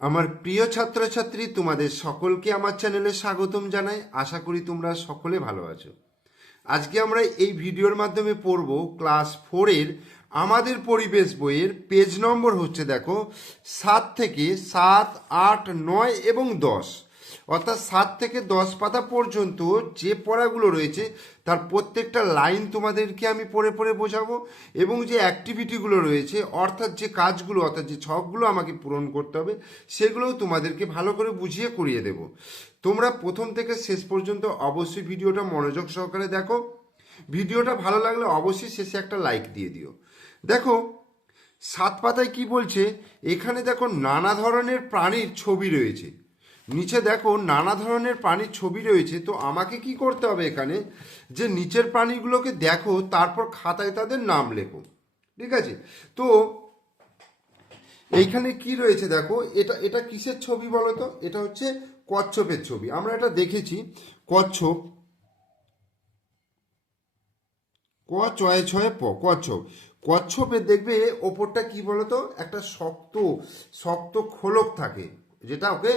আমার প্রিয় ছাত্রছাত্রী, তোমাদের সকলকে আমার চ্যানেলে স্বাগতম জানাই। আশা করি তোমরা সকলে ভালো আছো। আজকে আমরা এই ভিডিওর মাধ্যমে পড়ব ক্লাস 4-এর আমাদের পরিবেশ বইয়ের পেজ নম্বর হচ্ছে দেখো 7 থেকে 7, 8, 9 এবং 10, অর্থাৎ 7 থেকে 10 পাতা পর্যন্ত যে পড়াগুলো রয়েছে তার প্রত্যেকটা লাইন তোমাদেরকে আমি পড়ে পড়ে বোঝাবো, এবং যে অ্যাক্টিভিটিগুলো রয়েছে অর্থাৎ যে কাজগুলো অর্থাৎ যে ছকগুলো আমাকে পূরণ করতে হবে সেগুলোও তোমাদেরকে ভালো করে বুঝিয়ে করিয়ে দেব। তোমরা প্রথম থেকে শেষ পর্যন্ত অবশ্যই ভিডিওটা মনোযোগ সহকারে দেখো। ভিডিওটা ভালো লাগলে অবশ্যই শেষে একটা লাইক দিয়ে দিও। দেখো 7 পাতায় কি বলছে, এখানে দেখো নানা ধরনের প্রাণীর ছবি রয়েছে। নিচে দেখো নানা ধরনের প্রাণীর ছবি রয়েছে। তো আমাকে কি করতে হবে এখানে, যে নিচের প্রাণীগুলোকে দেখো, তারপর খাতায় তাদের নাম লেখো। ঠিক আছে? তো এইখানে কি রয়েছে দেখো, এটা এটা কিসের ছবি বলো তো? এটা হচ্ছে কচ্ছপের ছবি। আমরা এটা দেখেছি, কচ্ছপ, ক চয়ে ছয়ে প, কচ্ছপ। কচ্ছপের দেখবে ওপরটা কি বলতো, একটা শক্ত শক্ত খোলক থাকে, যেটা ওকে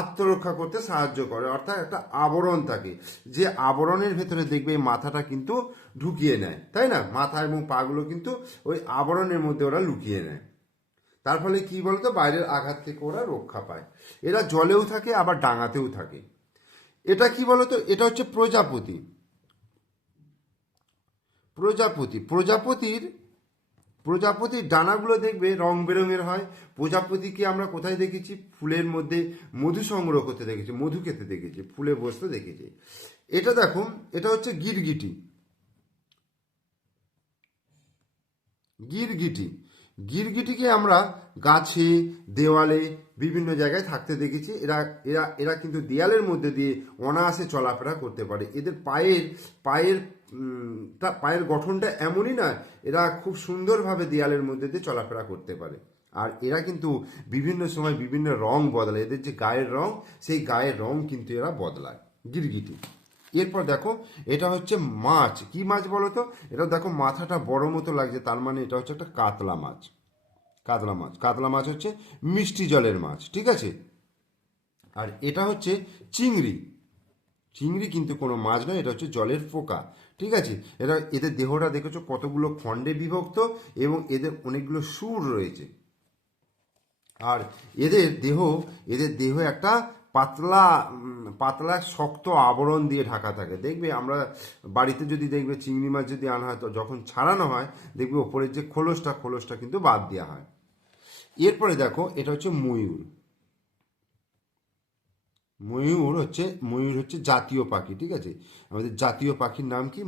আত্মরক্ষা করতে সাহায্য করে, অর্থাৎ একটা আবরণ থাকে, যে আবরণের ভেতরে দেখবে মাথাটা কিন্তু ঢুকিয়ে নেয়, তাই না? মাথা এবং পাগুলো কিন্তু ওই আবরণের মধ্যে ওরা লুকিয়ে নেয়। তার ফলে কি বলতো, বাইরের আঘাত থেকে ওরা রক্ষা পায়। এরা জলেও থাকে আবার ডাঙাতেও থাকে। এটা কি বলতো, এটা হচ্ছে প্রজাপতি। প্রজাপতির ডানাগুলো দেখবে রং বেরঙের হয়। প্রজাপতিকে আমরা কোথায় দেখেছি? ফুলের মধ্যে মধু সংগ্রহ করতে দেখেছি, মধু খেতে দেখেছি, ফুলে বসতে দেখেছি। এটা দেখো, এটা হচ্ছে গিরগিটি। গিরগিটি গিরগিটিকে আমরা গাছে, দেওয়ালে, বিভিন্ন জায়গায় থাকতে দেখেছি। এরা এরা এরা কিন্তু দেয়ালের মধ্যে দিয়ে অনায়াসে চলাফেরা করতে পারে। এদের পায়ের পায়ের গঠনটা এমনই না, এরা খুব সুন্দরভাবে দেয়ালের মধ্যে দিয়ে চলাফেরা করতে পারে। আর এরা কিন্তু বিভিন্ন সময় বিভিন্ন রং বদলায়। এদের যে গায়ের রং, সেই গায়ের রং কিন্তু এরা বদলায়, গিরগিটি। এরপর দেখো, এটা হচ্ছে মাছ। কি মাছ বলো তো? এটা দেখো মাথাটা বড় মতো লাগছে, তার মানে এটা হচ্ছে একটা কাতলা মাছ। কাতলা মাছ হচ্ছে মিষ্টি জলের মাছ। ঠিক আছে? আর এটা হচ্ছে চিংড়ি। চিংড়ি কিন্তু কোনো মাছ নয়, এটা হচ্ছে জলের পোকা। ঠিক আছে? এদের দেহটা দেখেছো কতগুলো খণ্ডে বিভক্ত, এবং এদের অনেকগুলো সুর রয়েছে। আর এদের দেহ একটা পাতলা পাতলা শক্ত আবরণ দিয়ে ঢাকা থাকে। দেখবে আমরা বাড়িতে যদি দেখবে চিংড়ি মাছ যদি আনা হয়, তো যখন ছাড়ানো হয় দেখবে ওপরের যে খোলসটা কিন্তু বাদ দেওয়া হয়। এরপরে দেখো, এটা হচ্ছে ময়ূর। ময়ূর হচ্ছে জাতীয় পাখি। ঠিক আছে? আমাদের জাতীয় পাখির নাম কি?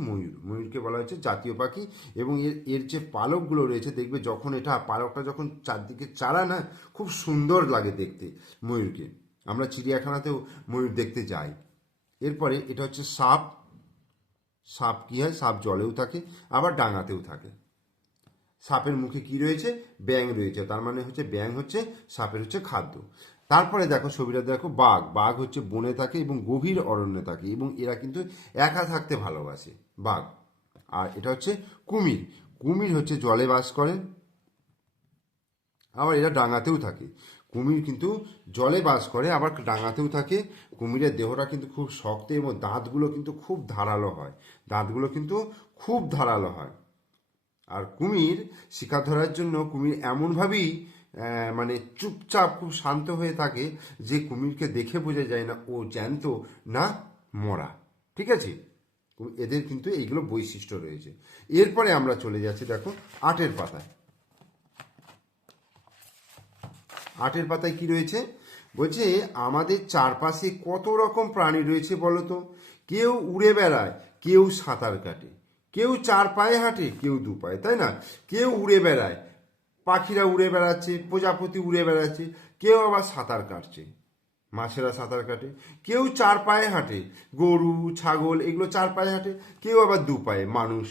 ময়ূরকে বলা হচ্ছে জাতীয় পাখি। এবং এর এর যে পালকগুলো রয়েছে, দেখবে যখন পালকটা যখন চারদিকে চাড়া না, খুব সুন্দর লাগে দেখতে ময়ূরকে। আমরা চিড়িয়াখানাতেও ময়ূর দেখতে যাই। এরপরে এটা হচ্ছে সাপ। সাপ কি হয়? সাপ জলেও থাকে আবার ডাঙাতেও থাকে। সাপের মুখে কি রয়েছে? ব্যাঙ রয়েছে। তার মানে হচ্ছে ব্যাঙ হচ্ছে সাপের হচ্ছে খাদ্য। তারপরে দেখো ছবিটা দেখো, বাঘ হচ্ছে বনে থাকে এবং গভীর অরণ্যে থাকে, এবং এরা কিন্তু একা থাকতে ভালোবাসে, বাঘ। আর এটা হচ্ছে কুমির হচ্ছে জলে বাস করে, আবার এরা ডাঙাতেও থাকে। কুমির কিন্তু জলে বাস করে আবার ডাঙাতেও থাকে। কুমিরের দেহটা কিন্তু খুব শক্ত এবং দাঁতগুলো কিন্তু খুব ধারালো হয়। আর কুমির শিকার ধরার জন্য কুমির এমনভাবেই মানে চুপচাপ খুব শান্ত হয়ে থাকে, যে কুমিরকে দেখে বোঝা যায় না ও জ্যান্ত না মরা। ঠিক আছে? এদের কিন্তু এইগুলো বৈশিষ্ট্য রয়েছে। এরপরে আমরা চলে যাচ্ছি দেখো 8-এর পাতায়। 8-এর পাতায় কি রয়েছে? বলছে আমাদের চারপাশে কত রকম প্রাণী রয়েছে বলো তো। কেউ উড়ে বেড়ায়, কেউ সাঁতার কাটে, কেউ 4 পায়ে হাঁটে, কেউ 2 পায়ে, তাই না? কেউ উড়ে বেড়ায়, পাখিরা উড়ে বেড়াচ্ছে, প্রজাপতি উড়ে বেড়াচ্ছে। কেউ আবার সাঁতার কাটছে, মাছেরা সাঁতার কাটে। কেউ 4 পায়ে হাঁটে, গরু, ছাগল এগুলো 4 পায়ে হাঁটে। কেউ আবার 2 পায়ে, মানুষ।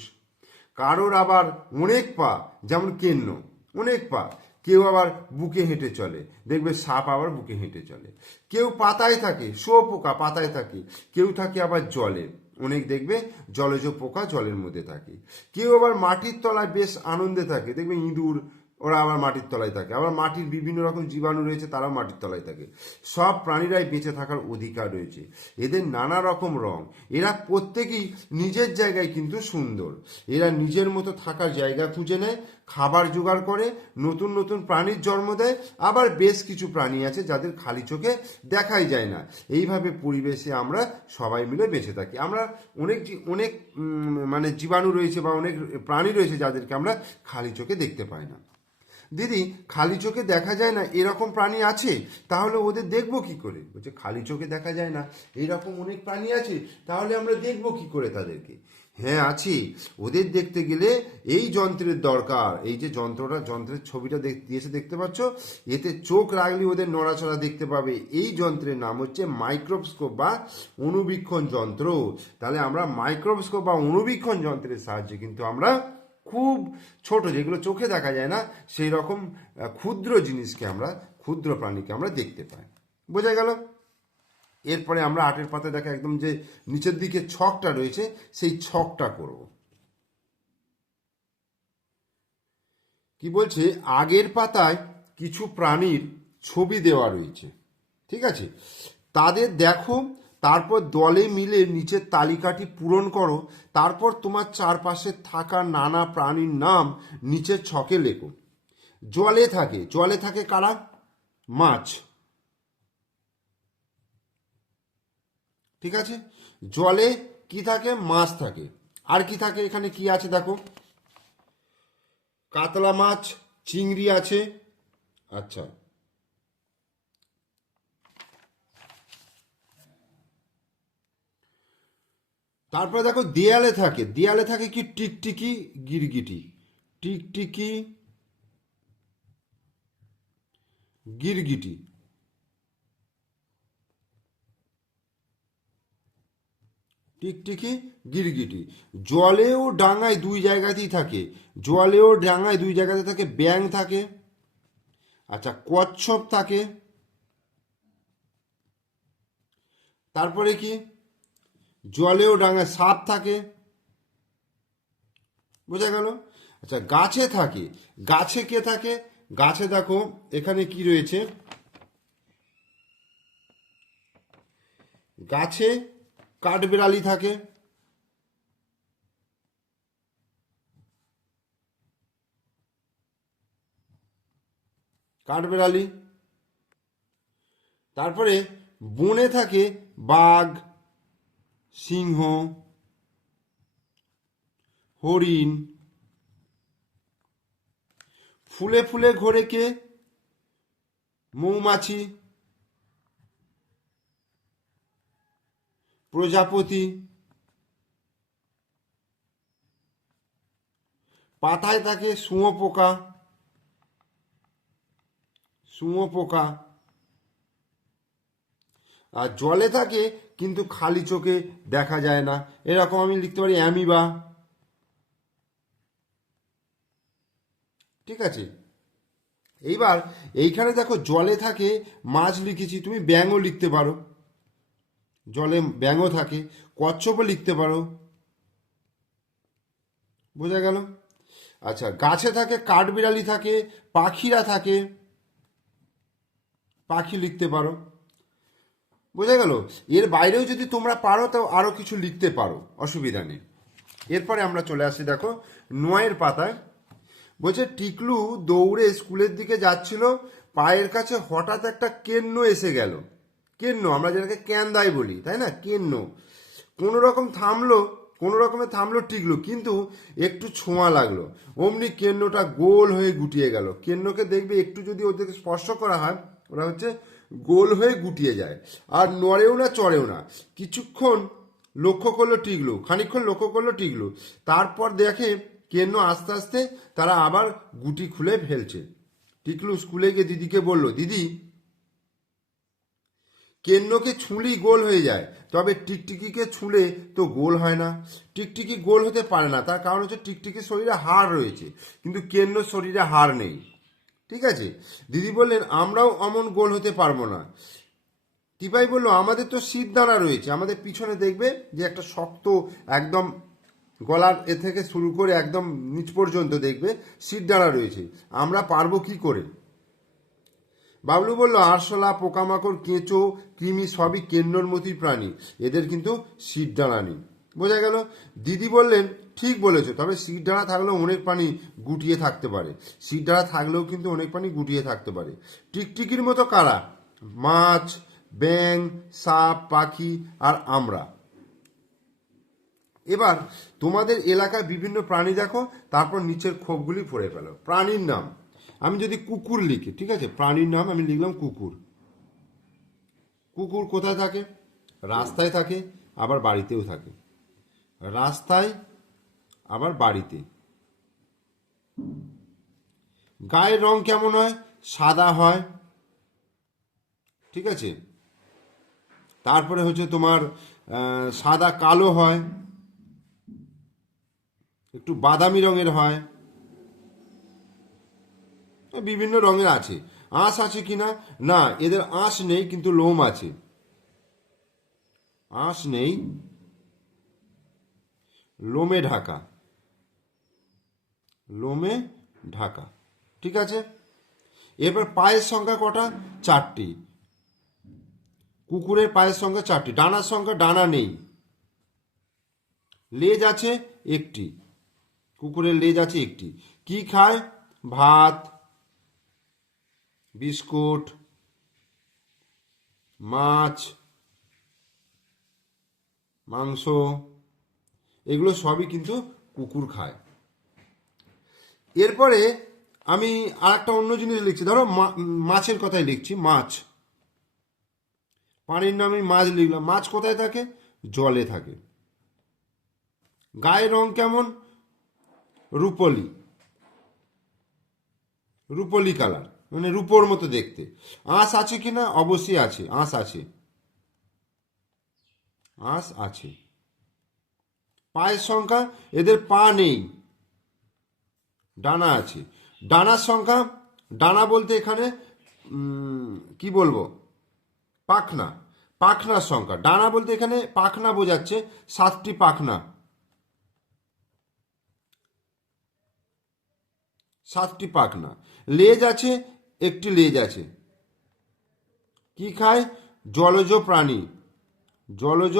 কারোর আবার অনেক পা, যেমন কেন্ন, অনেক পা। কেউ আবার বুকে হেঁটে চলে, দেখবে সাপ আবার বুকে হেঁটে চলে। কেউ পাতায় থাকে, শুঁয়োপোকা পাতায় থাকে। কেউ থাকে আবার জলে, অনেক দেখবে জলজ পোকা জলের মধ্যে থাকে। কেউ আবার মাটির তলায় বেশ আনন্দে থাকে, দেখবে ইঁদুর ওরা আবার মাটির তলায় থাকে, আবার মাটির বিভিন্ন রকম জীবাণু রয়েছে, তারাও মাটির তলায় থাকে। সব প্রাণীরাই বেঁচে থাকার অধিকার রয়েছে। এদের নানা রকম রং, এরা প্রত্যেকেই নিজের জায়গায় কিন্তু সুন্দর। এরা নিজের মতো থাকার জায়গা খুঁজে নেয়, খাবার জোগাড় করে, নতুন নতুন প্রাণীর জন্ম দেয়। আবার বেশ কিছু প্রাণী আছে যাদের খালি চোখে দেখাই যায় না। এইভাবে পরিবেশে আমরা সবাই মিলে বেঁচে থাকি। আমরা অনেক অনেক মানে জীবাণু রয়েছে বা অনেক প্রাণী রয়েছে যাদেরকে আমরা খালি চোখে দেখতে পাই না। দিদি, খালি চোখে দেখা যায় না এরকম প্রাণী আছে, তাহলে ওদের দেখবো কি করে? বলছে খালি চোখে দেখা যায় না এরকম অনেক প্রাণী আছে, তাহলে আমরা দেখবো কি করে তাদেরকে? হ্যাঁ আছে, ওদের দেখতে গেলে এই যন্ত্রের দরকার। এই যে যন্ত্রের ছবিটা দিয়েছে দেখতে পাচ্ছ, এতে চোখ রাখলে ওদের নড়াচড়া দেখতে পাবে। এই যন্ত্রের নাম হচ্ছে মাইক্রোস্কোপ বা অণুবীক্ষণ যন্ত্র। তাহলে আমরা মাইক্রোস্কোপ বা অণুবীক্ষণ যন্ত্রের সাহায্যে কিন্তু আমরা খুব ছোট, যেগুলো চোখে দেখা যায় না, সেই রকম ক্ষুদ্র জিনিসকে আমরা, ক্ষুদ্র প্রাণীকে আমরা দেখতে পাই। বোঝা গেল? এরপরে আমরা 8-এর পাতায় দেখা একদম যে নিচের দিকে ছকটা রয়েছে, সেই ছকটা করব। কি বলছে, আগের পাতায় কিছু প্রাণীর ছবি দেওয়া রয়েছে, ঠিক আছে? তাদের দেখো, তারপর দলে মিলে নিচের তালিকাটি পূরণ করো। তারপর তোমার চারপাশে থাকা নানা প্রাণীর নাম নিচের ছকে লেখো। জলে থাকে কারা? মাছ, ঠিক আছে? জলে কি থাকে? মাছ থাকে। আর কি থাকে? এখানে কি আছে দেখো, কাতলা মাছ, চিংড়ি আছে। আচ্ছা, তারপরে দেখো দেয়ালে থাকে কি? টিকটিকি, গিরগিটি। টিকটিকি, গিরগিটি। টিকটিকি, গিরগিটি। জলেও ডাঙায় দুই জায়গাতেই থাকে, ব্যাঙ থাকে। আচ্ছা, কচ্ছপ থাকে। তারপরে কি? জলেও ডাঙায় সাপ থাকে। বোঝা গেল? আচ্ছা, গাছে কে থাকে? গাছে দেখো এখানে কি রয়েছে, গাছে কাঠবিড়ালি থাকে। কাঠবিড়ালি। তারপরে বনে থাকে বাঘ, সিংহ, হরিণ। ফুলে ফুলে ঘোরে কে? মৌমাছি, প্রজাপতি। পাতায় থাকে শুঁয়োপোকা। আর জলে থাকে কিন্তু খালি চোখে দেখা যায় না, এরকম আমি লিখতে পারি অ্যামিবা। ঠিক আছে? এইবার এইখানে দেখো জলে থাকে মাছ লিখেছি, তুমি ব্যাঙও লিখতে পারো। জলে ব্যাঙও থাকে, কচ্ছপও লিখতে পারো। বোঝা গেল? আচ্ছা, গাছে থাকে কাঠবিড়ালি থাকে, পাখিরা থাকে, পাখি লিখতে পারো। বোঝা গেল? এর বাইরেও যদি তোমরা পারো তো আরও কিছু লিখতে পারো, অসুবিধা নেই। এরপরে আমরা চলে আসি দেখো 9-এর পাতায়। বলছে টিকলু দৌড়ে স্কুলের দিকে যাচ্ছিল, পায়ের কাছে হঠাৎ একটা কেন্ন এসে গেল। কেন্ন, আমরা যেটাকে ক্যান্দাই বলি, তাই না? কেন্ন। কোনো রকমে থামলো টিকলু, কিন্তু একটু ছোঁয়া লাগলো, অমনি কেন্নটা গোল হয়ে গুটিয়ে গেল। কেন্নকে দেখবে একটু যদি ওদেরকে স্পর্শ করা হয়, ওরা হচ্ছে গোল হয়ে গুটিয়ে যায়, আর নড়েও না চড়েও না। খানিকক্ষণ লক্ষ্য করলো টিকলু। তারপর দেখে কেন্ন আস্তে আস্তে তারা আবার গুটি খুলে ফেলছে। টিকলু স্কুলে গিয়ে দিদিকে বলল, দিদি, কেন্নকে ছুঁলেই গোল হয়ে যায়, তবে টিকটিকিকে ছুঁলে তো গোল হয় না। টিকটিকি গোল হতে পারে না, তার কারণ হচ্ছে টিকটিকির শরীরে হাড় রয়েছে, কিন্তু কেন্নর শরীরে হাড় নেই। ঠিক আছে? দিদি বললেন, আমরাও অমন গোল হতে পারবো না। টিপাই বলল, আমাদের তো শিরদাঁড়া রয়েছে, আমাদের পিছনে দেখবে যে একটা শক্ত একদম গলার এ থেকে শুরু করে একদম নিচ পর্যন্ত দেখবে শিরদাঁড়া রয়েছে। আমরা পারবো কি করে? বাবলু বলল, আরশোলা, পোকামাকড়, কেঁচো, কৃমি সবই কেন্নরমতি প্রাণী, এদের কিন্তু শিরদাঁড়া নেই। বোঝা গেল? দিদি বললেন, ঠিক বলেছো, তবে শিরদাঁড়া থাকলেও অনেক প্রাণী গুটিয়ে থাকতে পারে। শিরদাঁড়া থাকলেও কিন্তু অনেক প্রাণী গুটিয়ে থাকতে পারে। টিকটিকির মতো কারা? মাছ, ব্যাঙ, সাপ, পাখি আর আমরা। এবার তোমাদের এলাকায় বিভিন্ন প্রাণী দেখো, তারপর নিচের ক্ষোভগুলি পড়ে ফেলো। প্রাণীর নাম আমি যদি কুকুর লিখি, ঠিক আছে, প্রাণীর নাম আমি লিখলাম কুকুর। কুকুর কোথায় থাকে? রাস্তায় থাকে, আবার বাড়িতেও থাকে। রাস্তায়, আবার বাড়িতে। গায়ের রং কেমন হয়? সাদা হয়, ঠিক আছে। তারপরে হচ্ছে তোমার সাদা কালো হয়, একটু বাদামি রঙের হয়, বিভিন্ন রঙের আছে। আঁশ আছে কিনা? না, এদের আঁশ নেই, কিন্তু লোম আছে। আঁশ নেই, লোমে ঢাকা। লোমে ঢাকা, ঠিক আছে। এবার পায়ের সংখ্যা কটা? 4টি। কুকুরের পায়ের সংখ্যা 4টি। ডানার সংখ্যা? ডানা নেই। লেজ আছে 1টি। কুকুরের লেজ আছে 1টি। কি খায়? ভাত, বিস্কুট, মাছ, মাংস, এগুলো সবই কিন্তু কুকুর খায়। এরপরে আমি আর একটা অন্য জিনিস লিখছি। ধরো মাছের কথাই লিখছি। মাছ, পানির নামে মাছ লিখলাম। মাছ কোথায় থাকে? জলে থাকে। গায়ের রং কেমন? রূপলি, রূপলি কালার, মানে রূপোর মতো দেখতে। আঁশ আছে কিনা? অবশ্যই আছে, আঁশ আছে, আঁশ আছে। পায়ের সংখ্যা? এদের পা নেই, ডানা আছে। ডানার সংখ্যা? ডানা বলতে এখানে কি বলবো, পাখনা। পাখনার সংখ্যা। ডানা বলতে এখানে পাখনা বোঝাচ্ছে, 7টি পাখনা। 7টি পাখনা। লেজ আছে, 1টি লেজ আছে। কি খায়? জলজ প্রাণী। জলজ,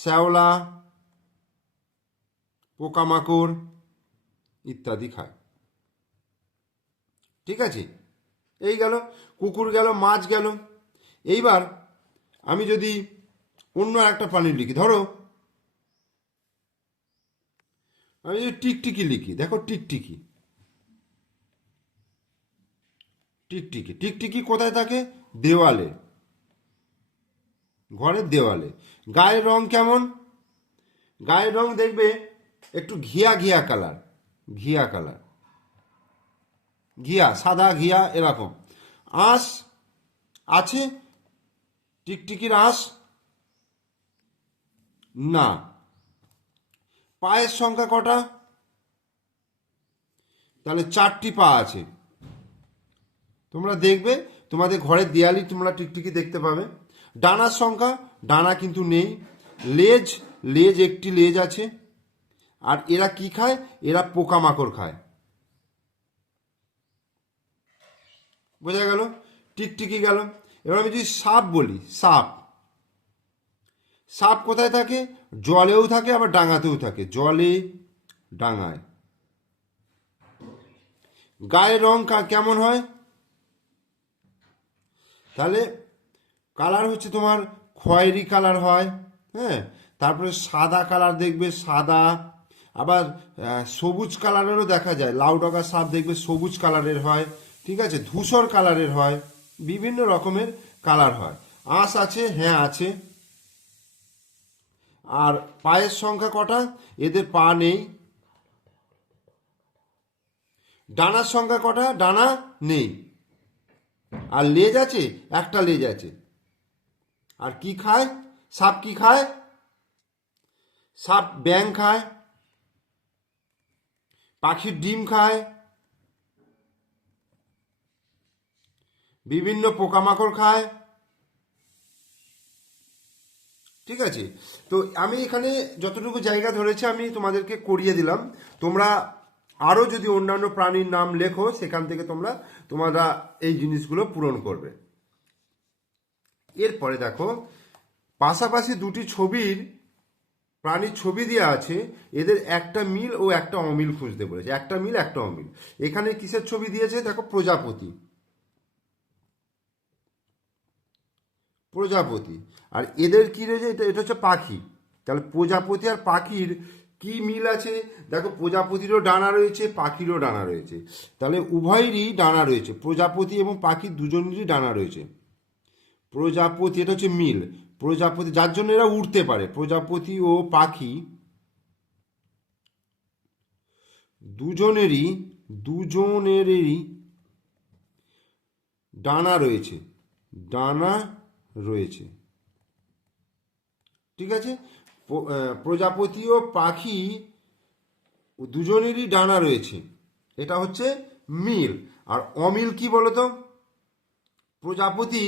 শ্যাওলা, পোকামাকড় ইত্যাদি খায়, ঠিক আছে। এই গেল, কুকুর গেল, মাছ গেল। এইবার আমি যদি অন্য একটা প্রাণী লিখি, ধরো আমি যদি টিকটিকি লিখি, দেখো টিকটিকি। টিকটিকি, টিকটিকি কোথায় থাকে? দেওয়ালে, ঘরের দেওয়ালে। গায়ের রং কেমন? গায়ের রং দেখবে একটু ঘিয়া ঘিয়া কালার, ঘিয়া কালার, ঘিয়া, সাদা ঘিয়া এরকম। আঁশ আছে? টিকটিকির আঁশ না। পায়ের সংখ্যা কটা? তাহলে 4টি পা আছে। তোমরা দেখবে তোমাদের ঘরের দেয়ালই তোমরা টিকটিকি দেখতে পাবে। ডানার সংখ্যা? ডানা কিন্তু নেই। লেজ? লেজ, 1টি লেজ আছে। আর এরা কি খায়? এরা পোকামাকড় খায়। বোঝা গেল? টিকটিকি গেল। এবার আমি যদি সাপ বলি, সাপ। সাপ কোথায় থাকে? জলেও থাকে, আবার ডাঙাতেও থাকে। জলে, ডাঙায়। গায়ের রং কেমন হয়? তাহলে কালার হচ্ছে তোমার খয়েরি কালার হয়, হ্যাঁ। তারপরে সাদা কালার দেখবে, সাদা। আবার সবুজ কালারেরও দেখা যায়। লাউ ডগা সাপ দেখবে সবুজ কালারের হয়, ঠিক আছে। ধূসর কালারের হয়, বিভিন্ন রকমের কালার হয়। আঁশ আছে? হ্যাঁ আছে। আর পায়ের সংখ্যা কটা? এদের পা নেই। ডানার সংখ্যা কটা? ডানা নেই। আর লেজ আছে? 1টা লেজ আছে। আর কি খায়? সাপ কি খায়? সাপ ব্যাঙ খায়, পাখির ডিম খায়, বিভিন্ন পোকামাকড় খায়, ঠিক আছে। তো আমি এখানে যতটুকু জায়গা ধরেছি আমি তোমাদেরকে করিয়ে দিলাম। তোমরা আরও যদি অন্যান্য প্রাণীর নাম লেখো সেখান থেকে তোমরা এই জিনিসগুলো পূরণ করবে। এরপরে দেখো, পাশাপাশি দুটি প্রাণীর ছবি দেওয়া আছে, এদের একটা মিল ও একটা অমিল খুঁজতে বলেছে। একটা মিল একটা অমিল। এখানে কিসের ছবি দিয়েছে দেখো, প্রজাপতি। প্রজাপতি আর এদের কি রয়েছে, এটা হচ্ছে পাখি। তাহলে প্রজাপতি আর পাখির কি মিল আছে দেখো, প্রজাপতিরও ডানা রয়েছে, পাখিরও ডানা রয়েছে। তাহলে উভয়েরই ডানা রয়েছে, প্রজাপতি এবং পাখি দুজনেরই ডানা রয়েছে। প্রজাপতি, এটা হচ্ছে মিল। প্রজাপতি যার জন্য এরা উড়তে পারে, প্রজাপতি ও পাখি দুজনেরই দুজনেরই ডানা রয়েছে, ডানা রয়েছে। ঠিক আছে। প্রজাপতি ও পাখি দুজনেরই ডানা রয়েছে, এটা হচ্ছে মিল। আর অমিল কি বলতো, প্রজাপতি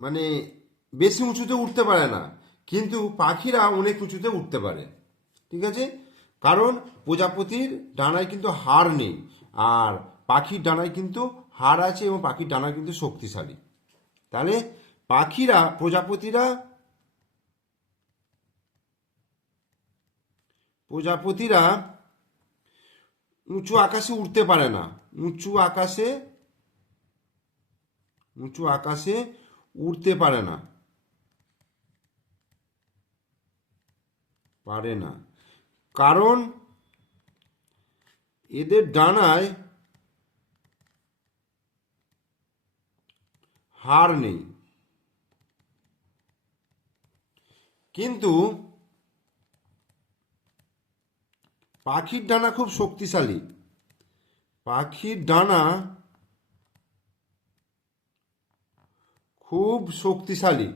মানে বেশি উঁচুতে উঠতে পারে না, কিন্তু পাখিরা অনেক উঁচুতে উঠতে পারে। ঠিক আছে। কারণ প্রজাপতির ডানায় কিন্তু হাড় নেই, আর পাখির ডানায় কিন্তু হাড় আছে এবং পাখির ডানা কিন্তু শক্তিশালী। তাহলে প্রজাপতিরা উঁচু আকাশে উঠতে পারে না, উঁচু আকাশে উড়তে পারে না, কারণ এদের ডানায় হাড় নেই। কিন্তু পাখির ডানা খুব শক্তিশালী, পাখির ডানা খুব শক্তিশালী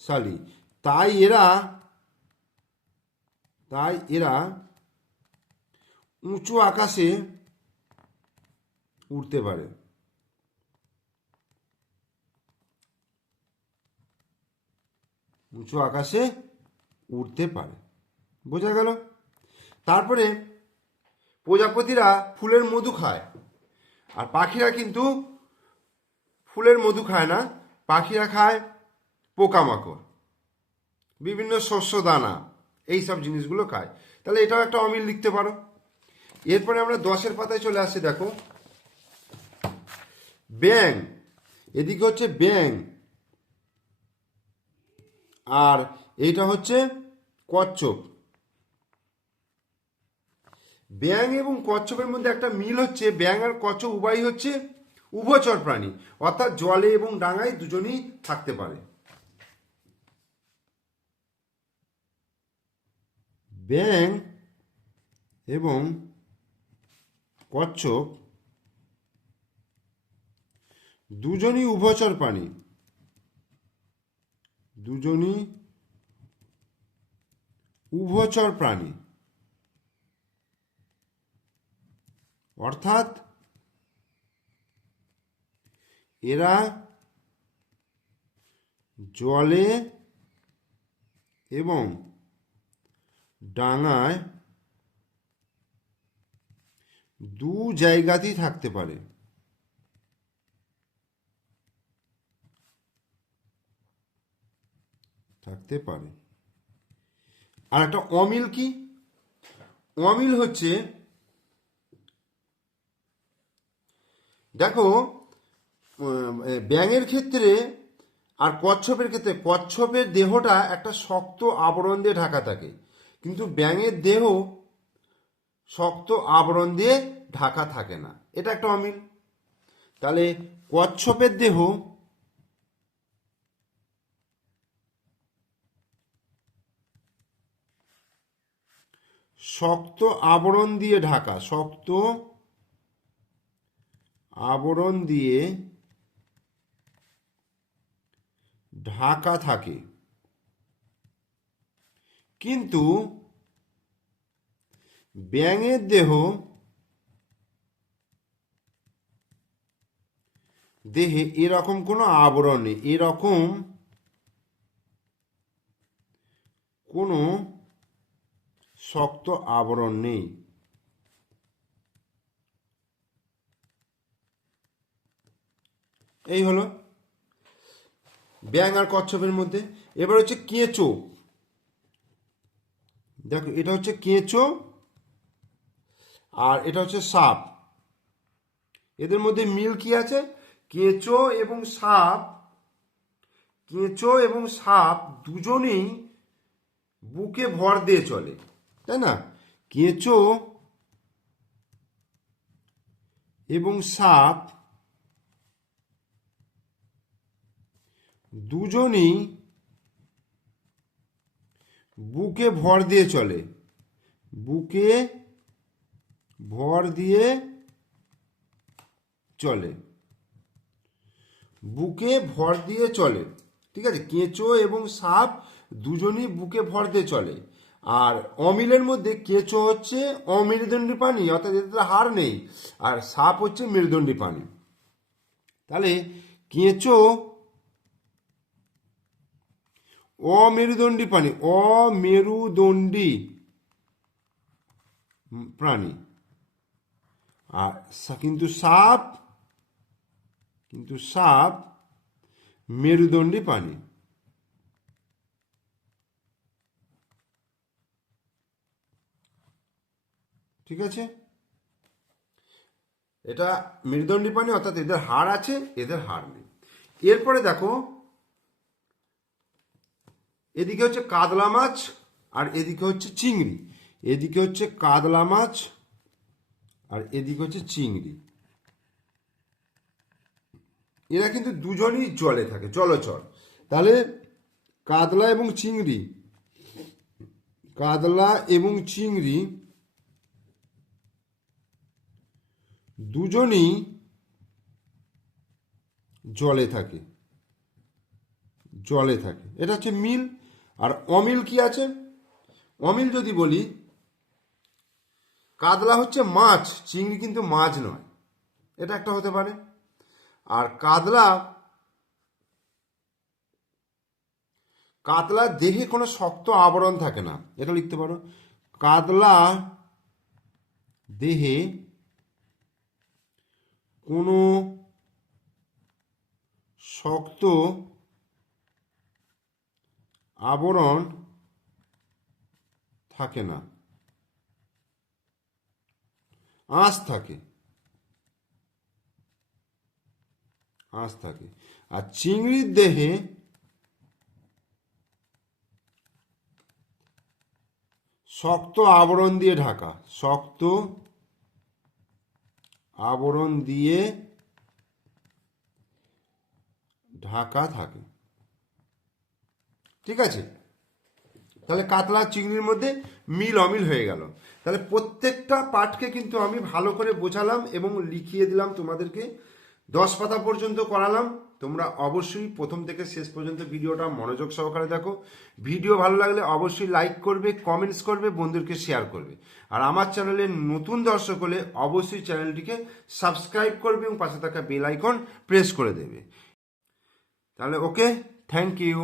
শালী তাই এরা উঁচু আকাশে উড়তে পারে। উঁচু আকাশে উড়তে পারে, বোঝা গেল। তারপরে প্রজাপতিরা ফুলের মধু খায়, আর পাখিরা কিন্তু ফুলের মধু খায় না। পাখিরা খায় পোকামাকড়, বিভিন্ন শস্য দানা, এই সব জিনিসগুলো খায়। তাহলে এটাও একটা অমিল লিখতে পারো। এরপরে আমরা 10-এর পাতায় চলে আসছি। দেখো, ব্যাঙ, এদিকে হচ্ছে ব্যাঙ, আর এইটা হচ্ছে কচ্ছপ। ব্যাঙ এবং কচ্ছপের মধ্যে একটা মিল হচ্ছে, ব্যাঙ আর কচ্ছপ উভয়ই হচ্ছে উভচর প্রাণী, অর্থাৎ জলে এবং ডাঙায় দুজনেই থাকতে পারে। ব্যাঙ এবং কচ্ছপ দুজনই উভচর প্রাণী, অর্থাৎ এরা জলে এবং ডাঙায় দু জায়গাতেই থাকতে পারে। আর একটা অমিল কি, অমিল হচ্ছে দেখো, ব্যাঙের ক্ষেত্রে আর কচ্ছপের ক্ষেত্রে, কচ্ছপের দেহটা একটা শক্ত আবরণ দিয়ে ঢাকা থাকে, কিন্তু ব্যাঙের দেহ শক্ত আবরণ দিয়ে ঢাকা থাকে না, এটা একটা অমিল। তাহলে কচ্ছপের দেহ শক্ত আবরণ দিয়ে ঢাকা থাকে, কিন্তু ব্যাঙের দেহ দেহে এরকম কোনো আবরণ নেই, এরকম কোনো শক্ত আবরণ নেই। এই হলো ব্যাঙ আর কচ্ছপের মধ্যে। এবার হচ্ছে কেঁচো। দেখো এটা হচ্ছে কেঁচো আর এটা হচ্ছে সাপ। এদের মধ্যে মিল কি আছে? কেঁচো এবং সাপ, কেঁচো এবং সাপ দুজনেই বুকে ভর দিয়ে চলে, তাই না? কেঁচো এবং সাপ দুজনেই বুকে ভর দিয়ে চলে, বুকে ভর দিয়ে চলে, বুকে ভর দিয়ে চলে। ঠিক আছে, কেঁচো এবং সাপ দুজনই বুকে ভর দিয়ে চলে। আর অমিলের মধ্যে কেঁচো হচ্ছে অমেরুদণ্ডী প্রাণী, অর্থাৎ এদের হাড় নেই, আর সাপ হচ্ছে মেরুদণ্ডী প্রাণী। তাহলে কেঁচো অমেরুদণ্ডী প্রাণী, অমেরুদণ্ডী প্রাণী। আর কিন্তু সাপ মেরুদণ্ডী প্রাণী। ঠিক আছে, এটা মেরুদণ্ডী প্রাণী, অর্থাৎ এদের হাড় আছে, এদের হাড় নেই। এরপরে দেখো, এদিকে হচ্ছে কাতলা মাছ আর এদিকে হচ্ছে চিংড়ি। এদিকে হচ্ছে কাতলা মাছ আর এদিকে হচ্ছে চিংড়ি। এরা কিন্তু দুজনই জলে থাকে, জলচর। তাহলে কাতলা এবং চিংড়ি, কাতলা এবং চিংড়ি দুজনই জলে থাকে, জলে থাকে। এটা হচ্ছে মিল। আর অমিল কি আছে? অমিল যদি বলি, কাতলা হচ্ছে মাছ, চিংড়ি কিন্তু মাছ নয়, এটা একটা হতে পারে। আর কাতলার দেহে কোনো শক্ত আবরণ থাকে না, এটা লিখতে পারো। কাতলা দেহে কোনো শক্ত আবরণ থাকে না, আঁশ থাকে, আঁশ থাকে। আর চিংড়ির দেহে শক্ত আবরণ দিয়ে ঢাকা, শক্ত আবরণ দিয়ে ঢাকা থাকে। ঠিক আছে, তাহলে কাতলা চিংড়ির মধ্যে মিল অমিল হয়ে গেল। তাহলে প্রত্যেকটা পাঠকে কিন্তু আমি ভালো করে বোঝালাম এবং লিখিয়ে দিলাম তোমাদেরকে, 10 পাতা পর্যন্ত করালাম। তোমরা অবশ্যই প্রথম থেকে শেষ পর্যন্ত ভিডিওটা মনোযোগ সহকারে দেখো। ভিডিও ভালো লাগলে অবশ্যই লাইক করবে, কমেন্টস করবে, বন্ধুদেরকে শেয়ার করবে। আর আমার চ্যানেলে নতুন দর্শক হলে অবশ্যই চ্যানেলটিকে সাবস্ক্রাইব করবে এবং পাশে থাকা বেল আইকন প্রেস করে দেবে। তাহলে ওকে, থ্যাংক ইউ।